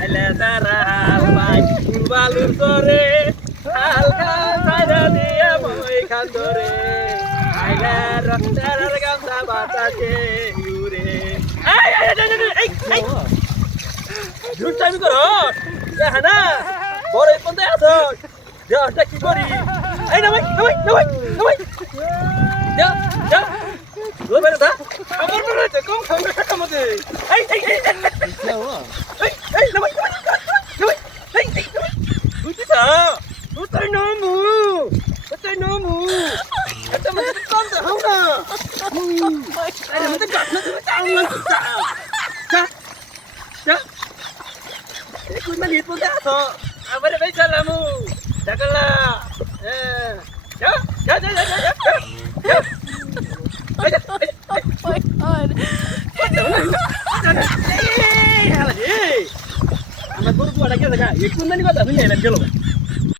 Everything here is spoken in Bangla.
আইলে তারা হালবাই বালুর করে হালকা সাইডা দিয়ে মই খান ধরে আইলে রক্তের গামছা বাতাসে উড়ে এই ঝুট টাইম করো না বড় এই পন্দে আছো দেহটা কি করি এই নামাই নামাই নামাই নামাই যা যা লো বেটা দা আমার মনে হচ্ছে কম খাওয়া টাকা মতে এই নামাই নামাই নামাই এই বুঝিস তুই নমু এটা মতে কম দে হাও না আরে মতে কাট না তুমি চাও না যা যা এই কুই মানে পন্দে আছো আমারে বেচালামু টাকালা যা যা যা যা যা Oh my god. আমার গরু পোয়াটা গেছে গা একটু নানি কথা শুনে এলাম গেল